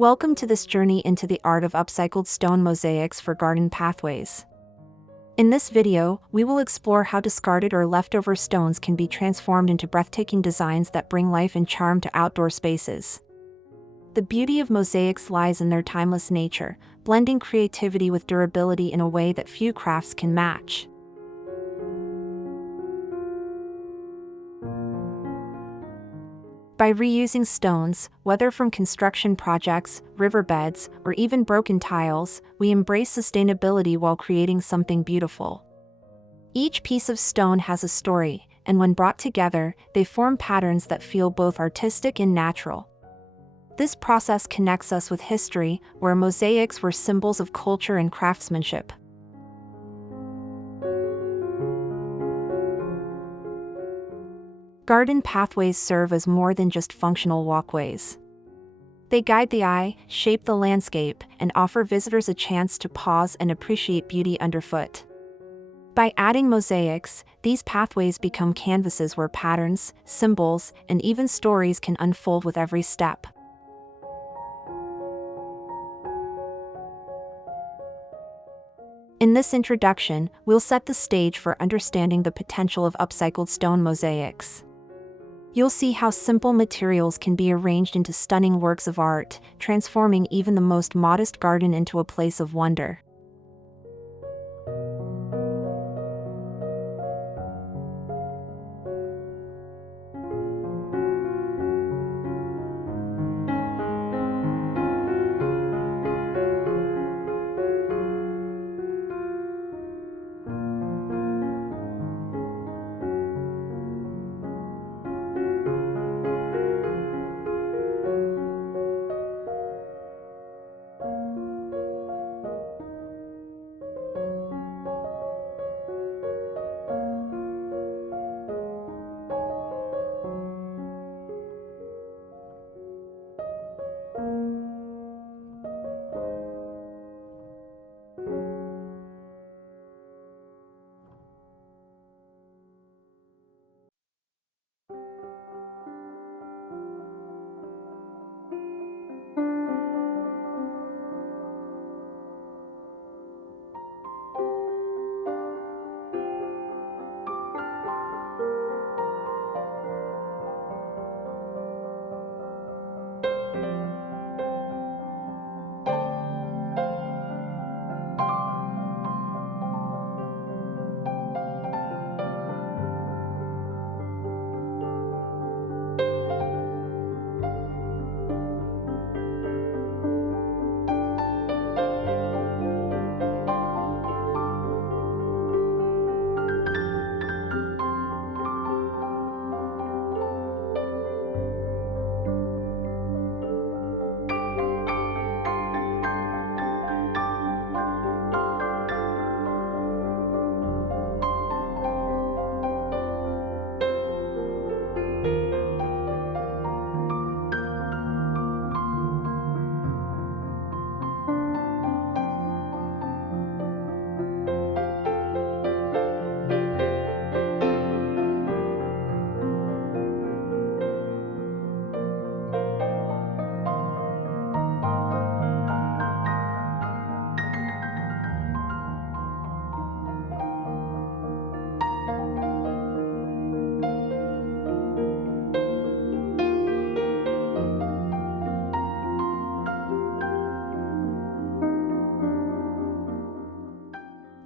Welcome to this journey into the art of upcycled stone mosaics for garden pathways. In this video, we will explore how discarded or leftover stones can be transformed into breathtaking designs that bring life and charm to outdoor spaces. The beauty of mosaics lies in their timeless nature, blending creativity with durability in a way that few crafts can match. By reusing stones, whether from construction projects, riverbeds, or even broken tiles, we embrace sustainability while creating something beautiful. Each piece of stone has a story, and when brought together, they form patterns that feel both artistic and natural. This process connects us with history, where mosaics were symbols of culture and craftsmanship. Garden pathways serve as more than just functional walkways. They guide the eye, shape the landscape, and offer visitors a chance to pause and appreciate beauty underfoot. By adding mosaics, these pathways become canvases where patterns, symbols, and even stories can unfold with every step. In this introduction, we'll set the stage for understanding the potential of upcycled stone mosaics. You'll see how simple materials can be arranged into stunning works of art, transforming even the most modest garden into a place of wonder.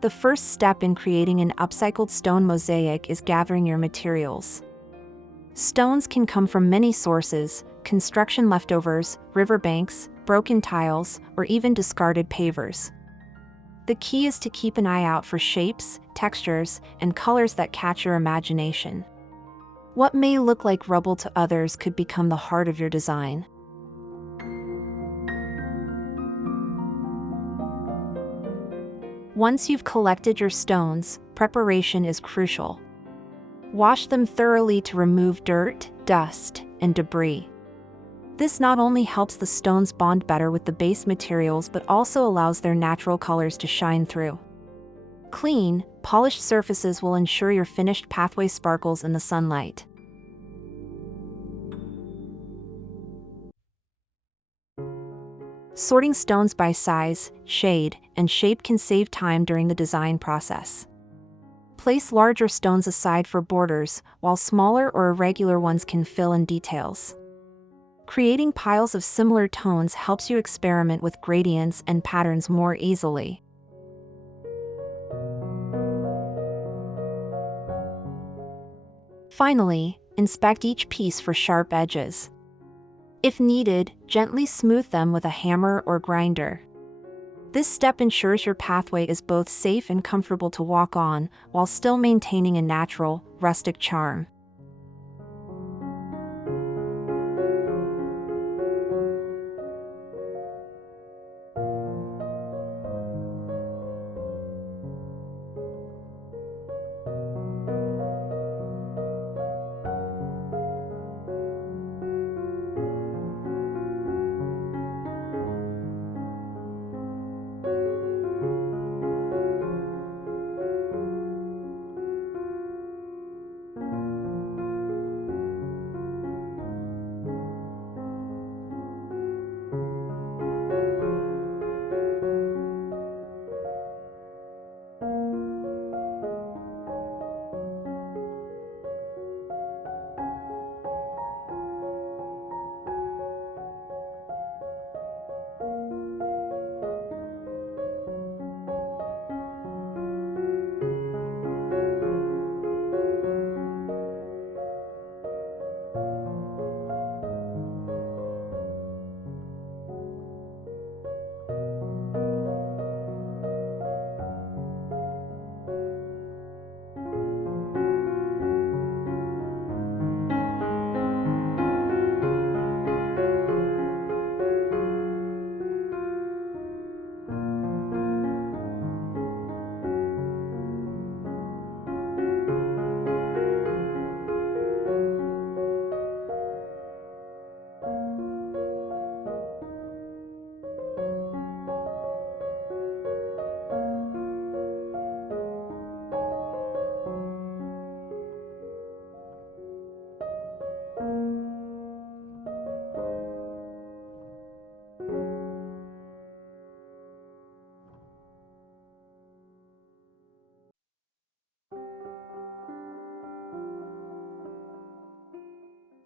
The first step in creating an upcycled stone mosaic is gathering your materials. Stones can come from many sources: construction leftovers, riverbanks, broken tiles, or even discarded pavers. The key is to keep an eye out for shapes, textures, and colors that catch your imagination. What may look like rubble to others could become the heart of your design. Once you've collected your stones, preparation is crucial. Wash them thoroughly to remove dirt, dust, and debris. This not only helps the stones bond better with the base materials but also allows their natural colors to shine through. Clean, polished surfaces will ensure your finished pathway sparkles in the sunlight. Sorting stones by size, shade, and shape can save time during the design process. Place larger stones aside for borders, while smaller or irregular ones can fill in details. Creating piles of similar tones helps you experiment with gradients and patterns more easily. Finally, inspect each piece for sharp edges. If needed, gently smooth them with a hammer or grinder. This step ensures your pathway is both safe and comfortable to walk on, while still maintaining a natural, rustic charm.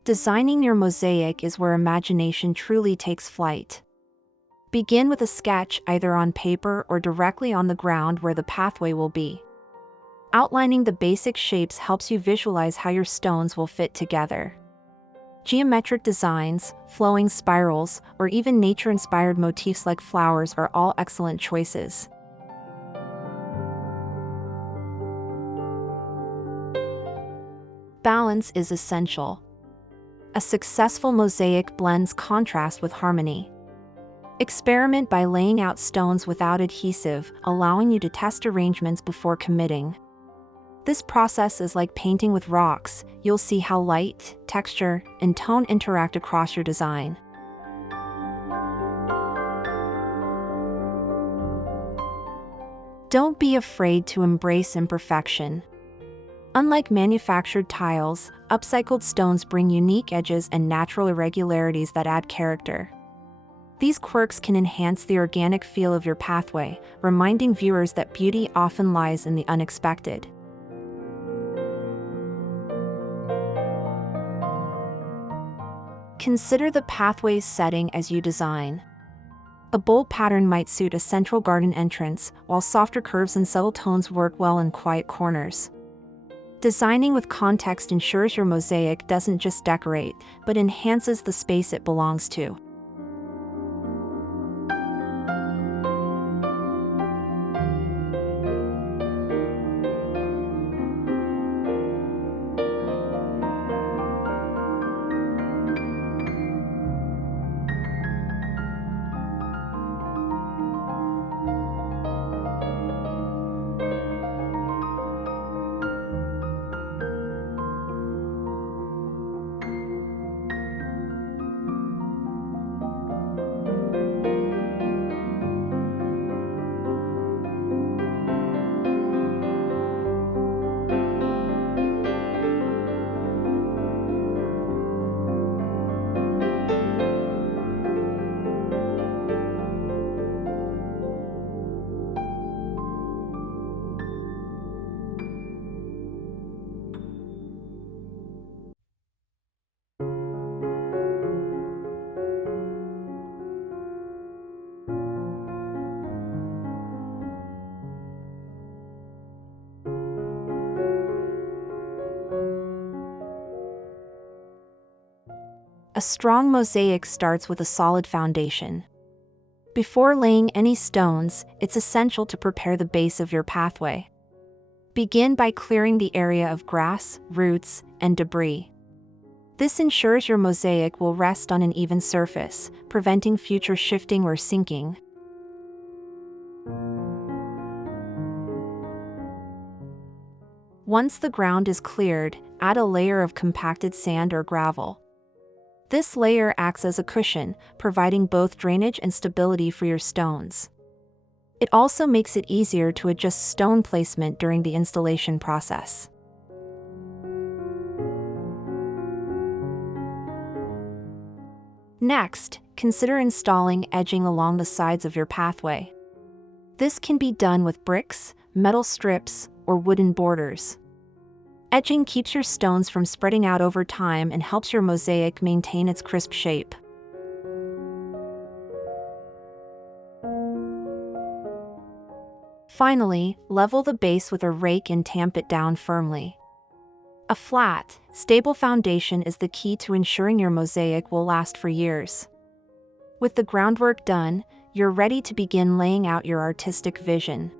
Designing your mosaic is where imagination truly takes flight. Begin with a sketch either on paper or directly on the ground where the pathway will be. Outlining the basic shapes helps you visualize how your stones will fit together. Geometric designs, flowing spirals, or even nature-inspired motifs like flowers are all excellent choices. Balance is essential. A successful mosaic blends contrast with harmony. Experiment by laying out stones without adhesive, allowing you to test arrangements before committing. This process is like painting with rocks. You'll see how light, texture, and tone interact across your design. Don't be afraid to embrace imperfection. Unlike manufactured tiles, upcycled stones bring unique edges and natural irregularities that add character. These quirks can enhance the organic feel of your pathway, reminding viewers that beauty often lies in the unexpected. Consider the pathway's setting as you design. A bold pattern might suit a central garden entrance, while softer curves and subtle tones work well in quiet corners. Designing with context ensures your mosaic doesn't just decorate, but enhances the space it belongs to. A strong mosaic starts with a solid foundation. Before laying any stones, it's essential to prepare the base of your pathway. Begin by clearing the area of grass, roots, and debris. This ensures your mosaic will rest on an even surface, preventing future shifting or sinking. Once the ground is cleared, add a layer of compacted sand or gravel. This layer acts as a cushion, providing both drainage and stability for your stones. It also makes it easier to adjust stone placement during the installation process. Next, consider installing edging along the sides of your pathway. This can be done with bricks, metal strips, or wooden borders. Edging keeps your stones from spreading out over time and helps your mosaic maintain its crisp shape. Finally, level the base with a rake and tamp it down firmly. A flat, stable foundation is the key to ensuring your mosaic will last for years. With the groundwork done, you're ready to begin laying out your artistic vision.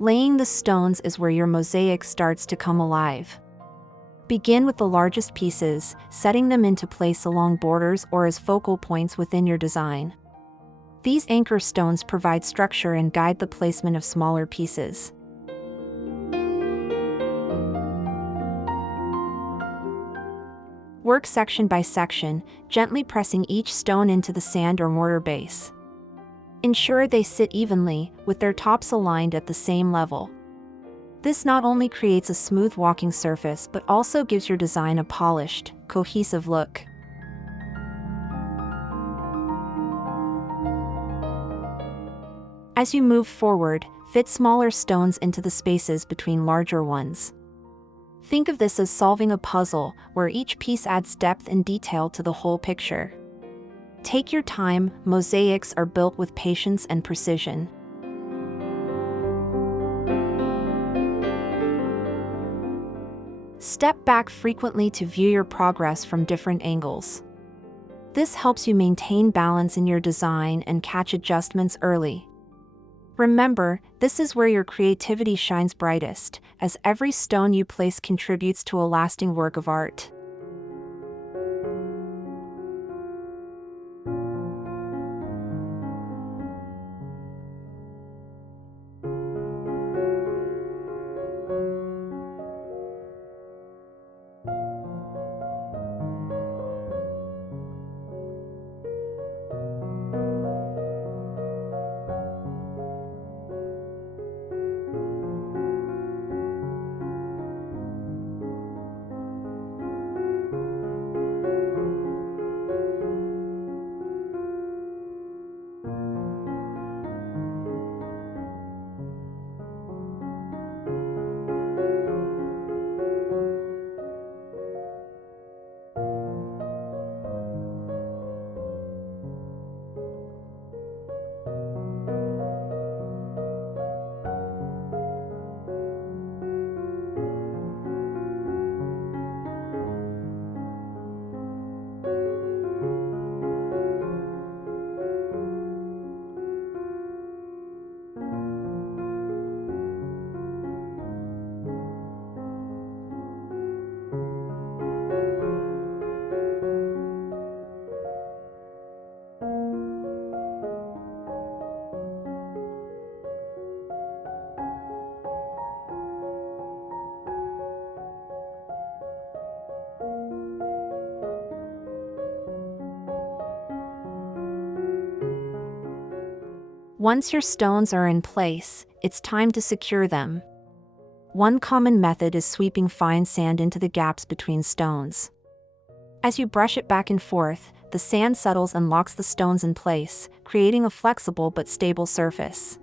Laying the stones is where your mosaic starts to come alive. Begin with the largest pieces, setting them into place along borders or as focal points within your design. These anchor stones provide structure and guide the placement of smaller pieces. Work section by section, gently pressing each stone into the sand or mortar base. Ensure they sit evenly, with their tops aligned at the same level. This not only creates a smooth walking surface but also gives your design a polished, cohesive look. As you move forward, fit smaller stones into the spaces between larger ones. Think of this as solving a puzzle, where each piece adds depth and detail to the whole picture. Take your time, mosaics are built with patience and precision. Step back frequently to view your progress from different angles. This helps you maintain balance in your design and catch adjustments early. Remember, this is where your creativity shines brightest, as every stone you place contributes to a lasting work of art. Once your stones are in place, it's time to secure them. One common method is sweeping fine sand into the gaps between stones. As you brush it back and forth, the sand settles and locks the stones in place, creating a flexible but stable surface.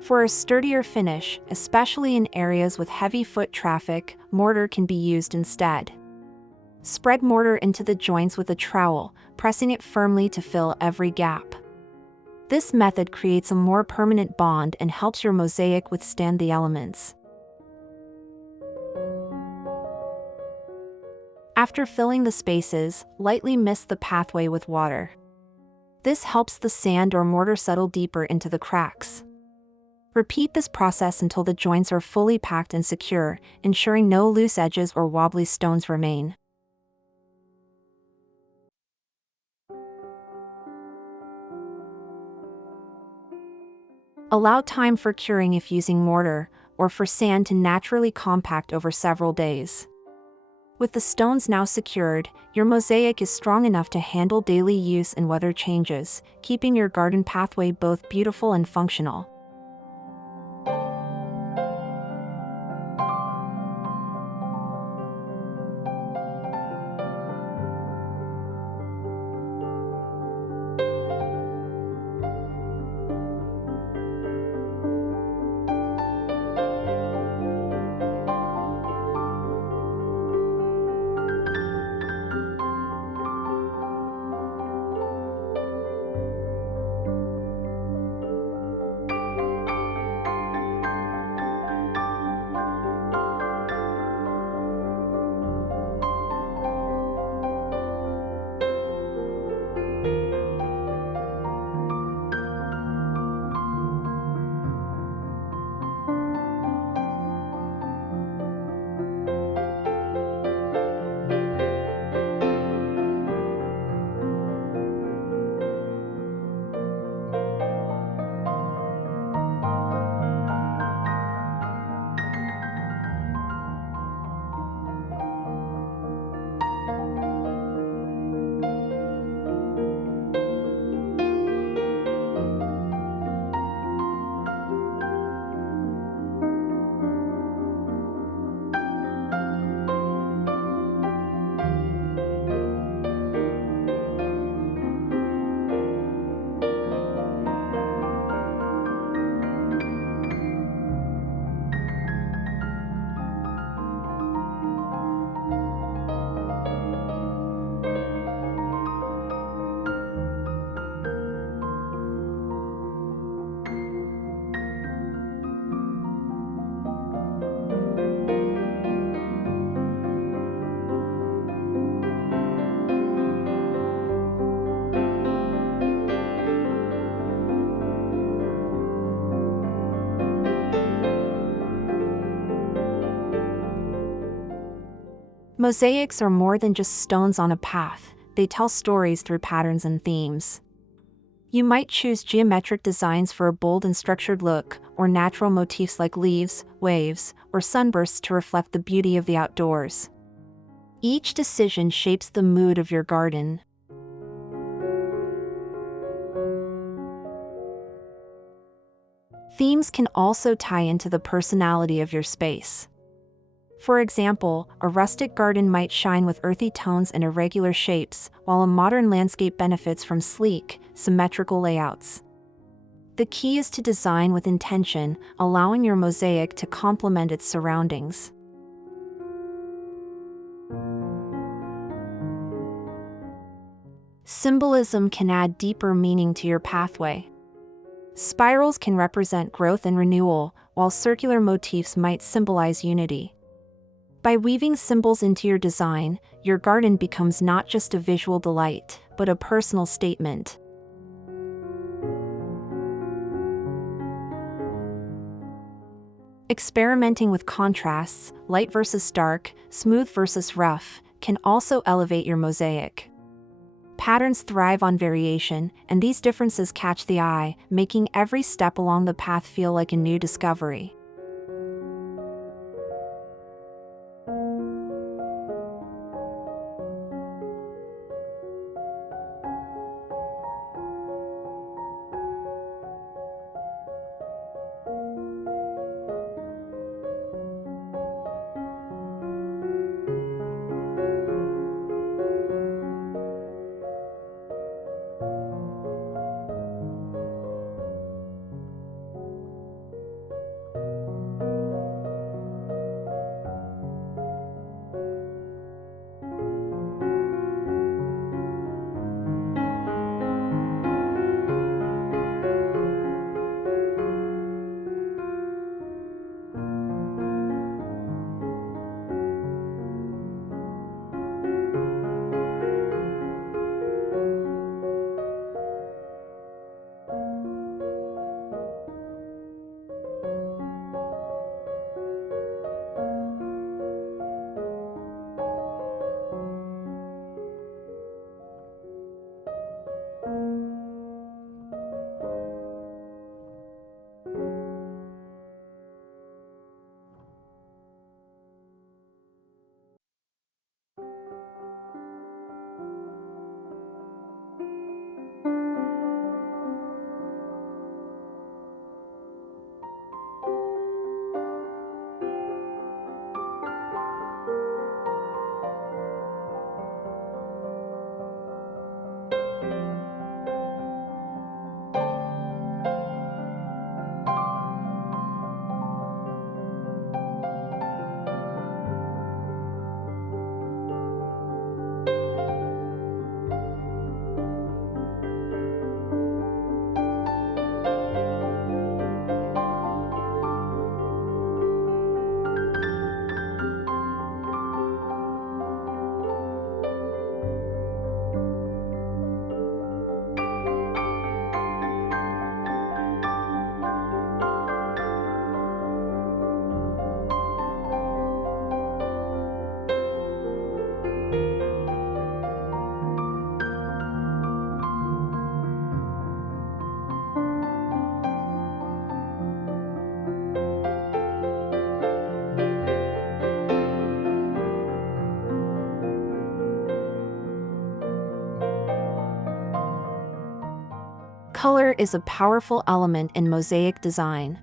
For a sturdier finish, especially in areas with heavy foot traffic, mortar can be used instead. Spread mortar into the joints with a trowel, pressing it firmly to fill every gap. This method creates a more permanent bond and helps your mosaic withstand the elements. After filling the spaces, lightly mist the pathway with water. This helps the sand or mortar settle deeper into the cracks. Repeat this process until the joints are fully packed and secure, ensuring no loose edges or wobbly stones remain. Allow time for curing if using mortar, or for sand to naturally compact over several days. With the stones now secured, your mosaic is strong enough to handle daily use and weather changes, keeping your garden pathway both beautiful and functional. Mosaics are more than just stones on a path, they tell stories through patterns and themes. You might choose geometric designs for a bold and structured look, or natural motifs like leaves, waves, or sunbursts to reflect the beauty of the outdoors. Each decision shapes the mood of your garden. Themes can also tie into the personality of your space. For example, a rustic garden might shine with earthy tones and irregular shapes, while a modern landscape benefits from sleek, symmetrical layouts. The key is to design with intention, allowing your mosaic to complement its surroundings. Symbolism can add deeper meaning to your pathway. Spirals can represent growth and renewal, while circular motifs might symbolize unity. By weaving symbols into your design, your garden becomes not just a visual delight, but a personal statement. Experimenting with contrasts, light versus dark, smooth versus rough, can also elevate your mosaic. Patterns thrive on variation, and these differences catch the eye, making every step along the path feel like a new discovery. Color is a powerful element in mosaic design.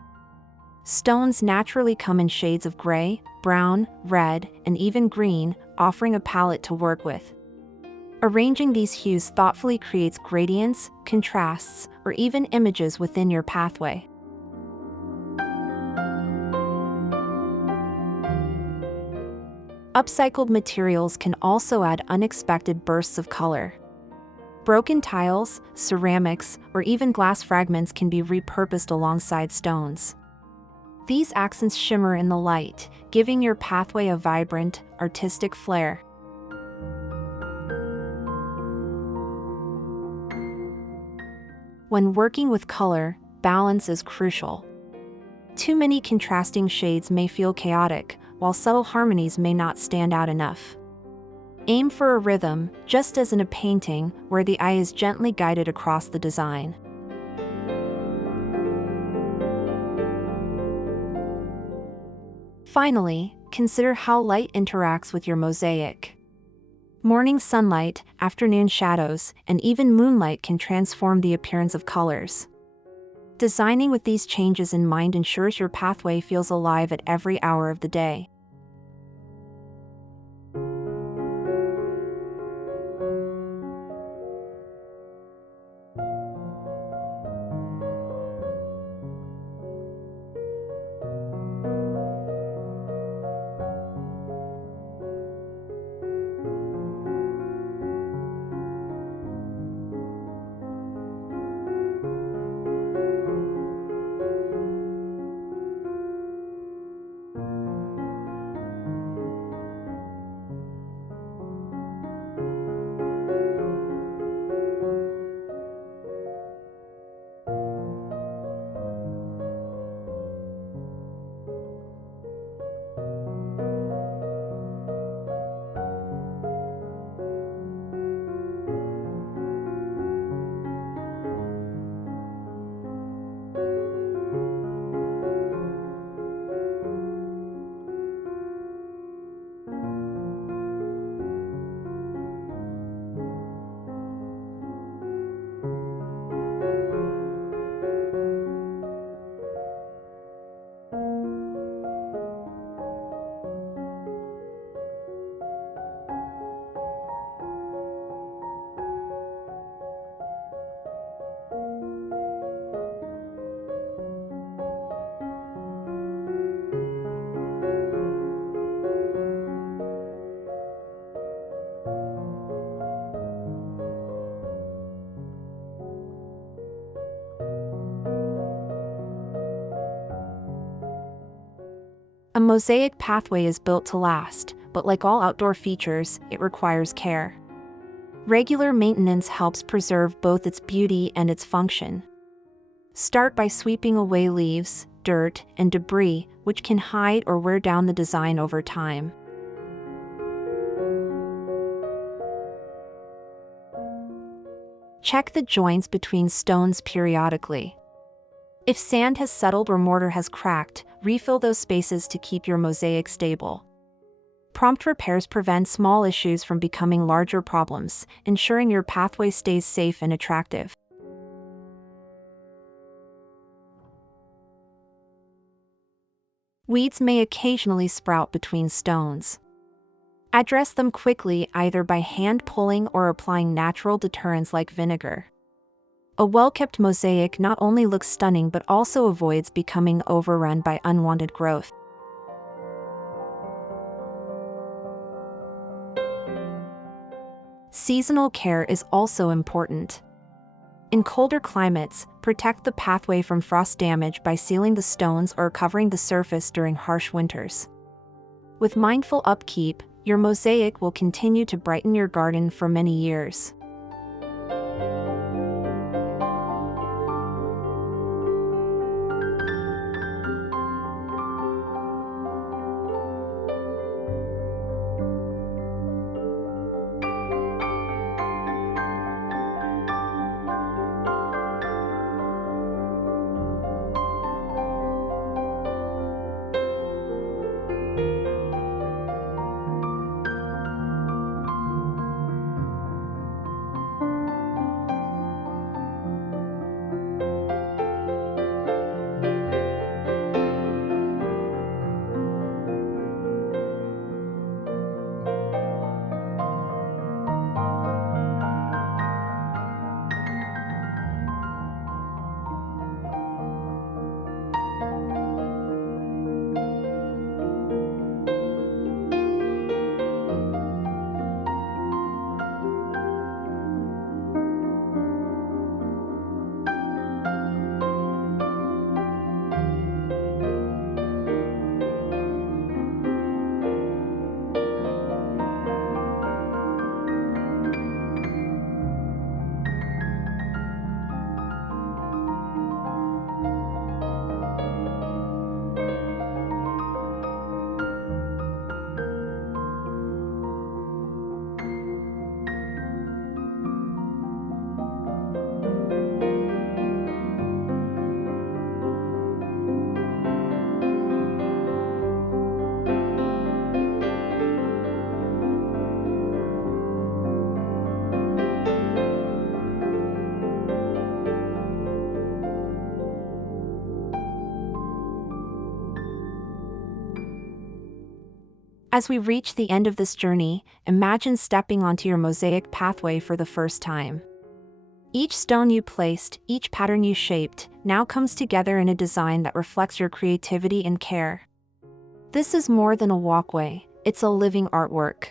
Stones naturally come in shades of gray, brown, red, and even green, offering a palette to work with. Arranging these hues thoughtfully creates gradients, contrasts, or even images within your pathway. Upcycled materials can also add unexpected bursts of color. Broken tiles, ceramics, or even glass fragments can be repurposed alongside stones. These accents shimmer in the light, giving your pathway a vibrant, artistic flair. When working with color, balance is crucial. Too many contrasting shades may feel chaotic, while subtle harmonies may not stand out enough. Aim for a rhythm, just as in a painting, where the eye is gently guided across the design. Finally, consider how light interacts with your mosaic. Morning sunlight, afternoon shadows, and even moonlight can transform the appearance of colors. Designing with these changes in mind ensures your pathway feels alive at every hour of the day. A mosaic pathway is built to last, but like all outdoor features, it requires care. Regular maintenance helps preserve both its beauty and its function. Start by sweeping away leaves, dirt, and debris, which can hide or wear down the design over time. Check the joints between stones periodically. If sand has settled or mortar has cracked, refill those spaces to keep your mosaic stable. Prompt repairs prevent small issues from becoming larger problems, ensuring your pathway stays safe and attractive. Weeds may occasionally sprout between stones. Address them quickly either by hand pulling or applying natural deterrents like vinegar. A well-kept mosaic not only looks stunning but also avoids becoming overrun by unwanted growth. Seasonal care is also important. In colder climates, protect the pathway from frost damage by sealing the stones or covering the surface during harsh winters. With mindful upkeep, your mosaic will continue to brighten your garden for many years. As we reach the end of this journey, imagine stepping onto your mosaic pathway for the first time. Each stone you placed, each pattern you shaped, now comes together in a design that reflects your creativity and care. This is more than a walkway, it's a living artwork.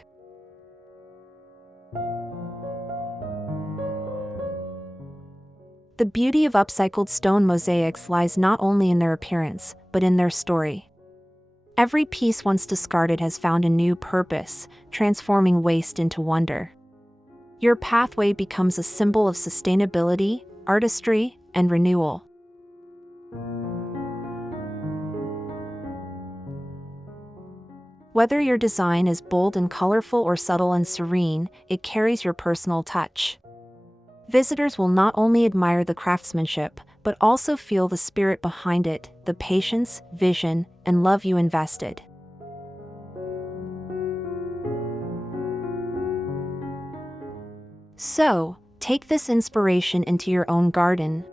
The beauty of upcycled stone mosaics lies not only in their appearance, but in their story. Every piece once discarded has found a new purpose, transforming waste into wonder. Your pathway becomes a symbol of sustainability, artistry, and renewal. Whether your design is bold and colorful or subtle and serene, it carries your personal touch. Visitors will not only admire the craftsmanship, but also feel the spirit behind it, the patience, vision, and love you invested. So, take this inspiration into your own garden.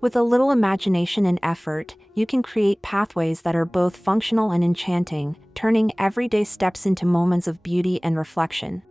With a little imagination and effort, you can create pathways that are both functional and enchanting, turning everyday steps into moments of beauty and reflection.